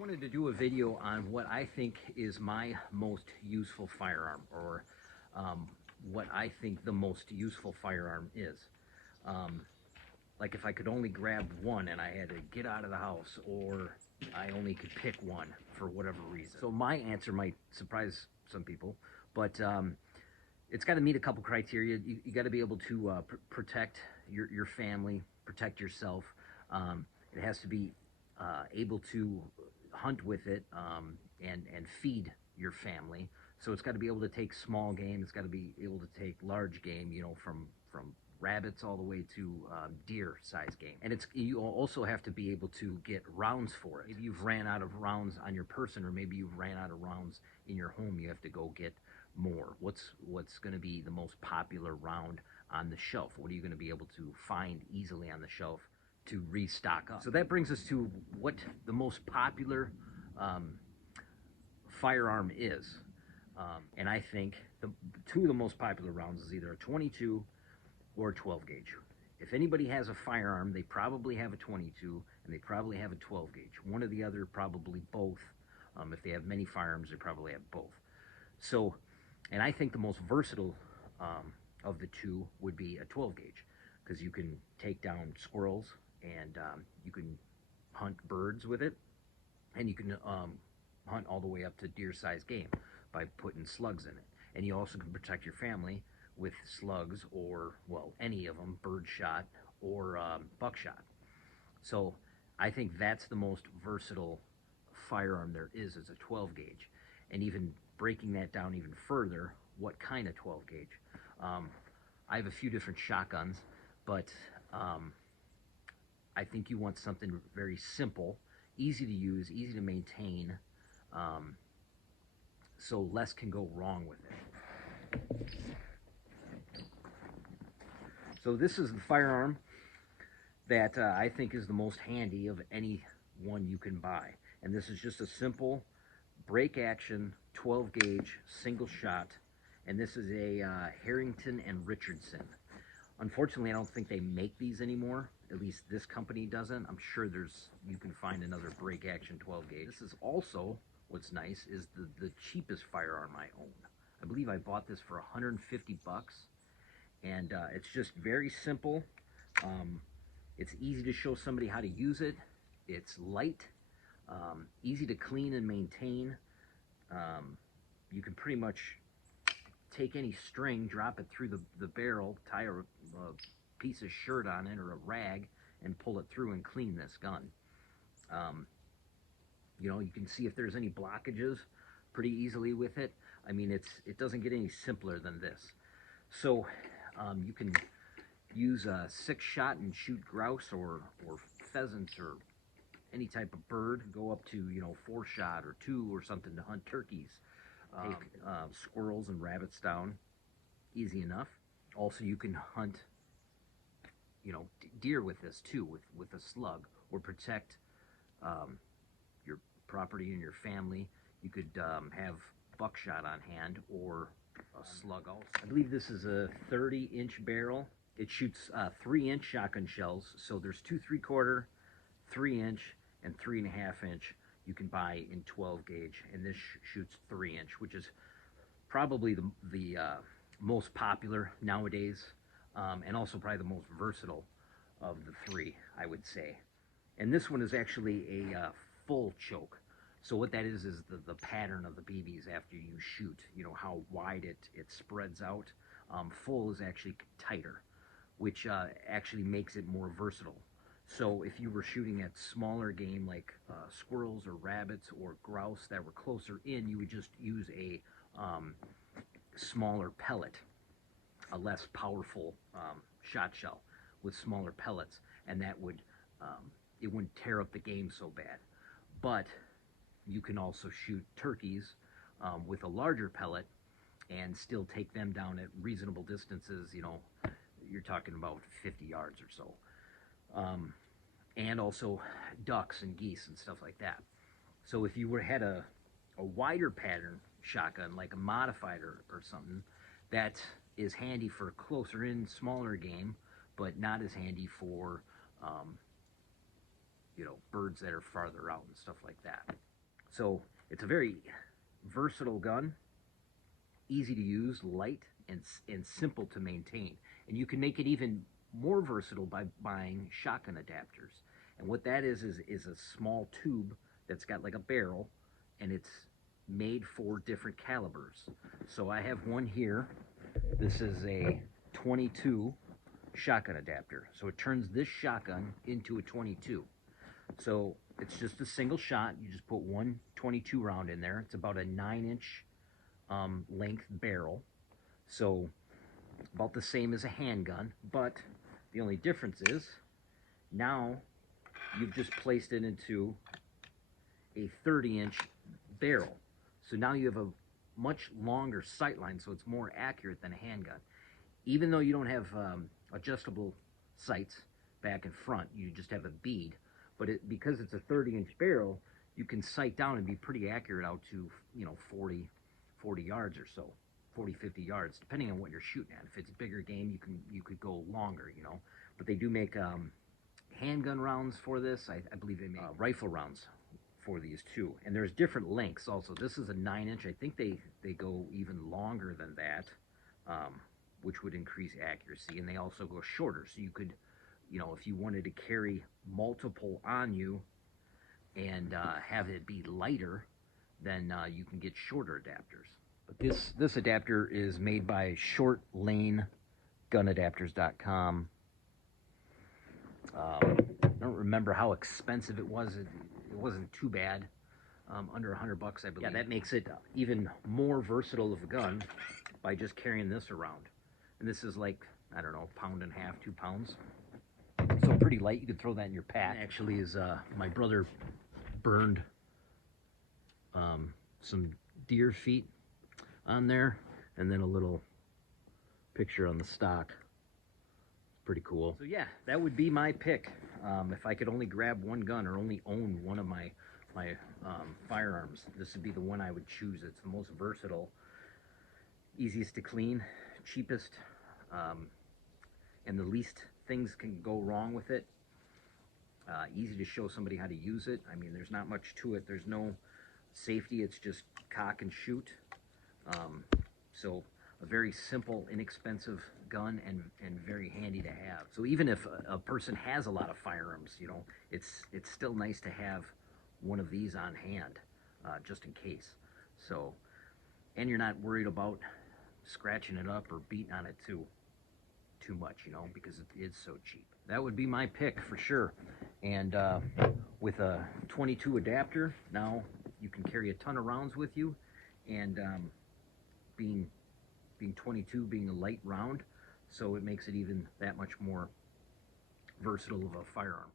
wanted to do a video on what I think is my most useful firearm, or what I think the most useful firearm is. Like if I could only grab one and I had to get out of the house, or I only could pick one for whatever reason. So my answer might surprise some people, but it's got to meet a couple criteria. You got to be able to protect your family, protect yourself. It has to be able to hunt with it and feed your family. So it's got to be able to take small game. It's got to be able to take large game, you know, from rabbits all the way to deer size game. And you also have to be able to get rounds for it. Maybe you've ran out of rounds on your person, or maybe you've ran out of rounds in your home. You have to go get more. What's going to be the most popular round on the shelf? What are you going to be able to find easily on the shelf to restock up? So that brings us to what the most popular firearm is. And I think two of the most popular rounds is either a 22 or a 12 gauge. If anybody has a firearm, they probably have a 22 and they probably have a 12 gauge. One or the other, probably both. If they have many firearms, they probably have both. So, and I think the most versatile of the two would be a 12 gauge, because you can take down squirrels, and you can hunt birds with it, and you can hunt all the way up to deer-sized game by putting slugs in it. And you also can protect your family with slugs, or, well, any of them, bird shot or buckshot. So I think that's the most versatile firearm there is a 12 gauge. And even breaking that down even further, what kind of 12 gauge? I have a few different shotguns, but I think you want something very simple, easy to use, easy to maintain, so less can go wrong with it. So this is the firearm that I think is the most handy of any one you can buy. And this is just a simple break action 12 gauge single shot. And this is a Harrington and Richardson. Unfortunately, I don't think they make these anymore. At least this company doesn't. I'm sure you can find another break action 12 gauge. This is also, what's nice, is the cheapest firearm I own. I believe I bought this for 150 bucks. And it's just very simple. It's easy to show somebody how to use it. It's light, easy to clean and maintain. You can pretty much take any string, drop it through the barrel, tie a piece of shirt on it or a rag, and pull it through and clean this gun. You know, you can see if there's any blockages pretty easily with it. I mean, it doesn't get any simpler than this. So you can use a 6-shot and shoot grouse or pheasants or any type of bird. Go up to, you know, 4-shot or 2 or something to hunt turkeys. Take squirrels and rabbits down, easy enough. Also, you can hunt, you know, deer with this too, with a slug, or protect your property and your family. You could have buckshot on hand, or a slug also. I believe this is a 30-inch barrel. It shoots 3-inch shotgun shells, so there's 2 3/4, 3-inch, and 3.5-inch you can buy in 12 gauge, and this shoots 3-inch, which is probably the most popular nowadays, and also probably the most versatile of the three, I would say. And this one is actually a full choke. So what that is the pattern of the BBs after you shoot, you know, how wide it spreads out. Full is actually tighter, which actually makes it more versatile. So if you were shooting at smaller game like squirrels or rabbits or grouse that were closer in, you would just use a smaller pellet, a less powerful shot shell with smaller pellets, and that would it wouldn't tear up the game so bad. But you can also shoot turkeys with a larger pellet and still take them down at reasonable distances. You know, you're talking about 50 yards or so. And also ducks and geese and stuff like that. So if you had a wider pattern shotgun, like a modified or something, that is handy for closer in, smaller game, but not as handy for, you know, birds that are farther out and stuff like that. So it's a very versatile gun, easy to use, light, and simple to maintain. And you can make it even more versatile by buying shotgun adapters. And what that is a small tube that's got like a barrel, and it's made for different calibers. So I have one here. This is a 22 shotgun adapter. So it turns this shotgun into a 22. So it's just a single shot. You just put one 22 round in there. It's about a 9-inch length barrel. So about the same as a handgun, but the only difference is now you've just placed it into a 30-inch barrel. So now you have a much longer sight line, so it's more accurate than a handgun. Even though you don't have adjustable sights back and front, you just have a bead. But because it's a 30-inch barrel, you can sight down and be pretty accurate out to 40 yards or so, 40, 50 yards, depending on what you're shooting at. If it's bigger game, you could go longer, But they do make handgun rounds for this. I believe they make rifle rounds for these too. And there's different lengths also. This is a 9-inch. I think they go even longer than that, which would increase accuracy. And they also go shorter. So you could, if you wanted to carry multiple on you and have it be lighter, then you can get shorter adapters. But this adapter is made by shortlanegunadapters.com. I don't remember how expensive it was. It wasn't too bad, under $100, I believe. Yeah, that makes it even more versatile of a gun by just carrying this around. And this is like, I don't know, 1.5 pounds, 2 pounds. So pretty light. You could throw that in your pack. That actually is my brother burned some deer feet on there, and then a little picture on the stock. Pretty cool. So yeah, that would be my pick. If I could only grab one gun or only own one of my firearms, this would be the one I would choose. It's the most versatile, easiest to clean, cheapest, and the least things can go wrong with it. Easy to show somebody how to use it. I mean, there's not much to it. There's no safety. It's just cock and shoot. So a very simple, inexpensive gun, and very handy to have. So even if a person has a lot of firearms, it's still nice to have one of these on hand, just in case. So, and you're not worried about scratching it up or beating on it too much, because it is so cheap. That would be my pick for sure. And with a 22 adapter, now you can carry a ton of rounds with you, and being 22, being a light round, so it makes it even that much more versatile of a firearm.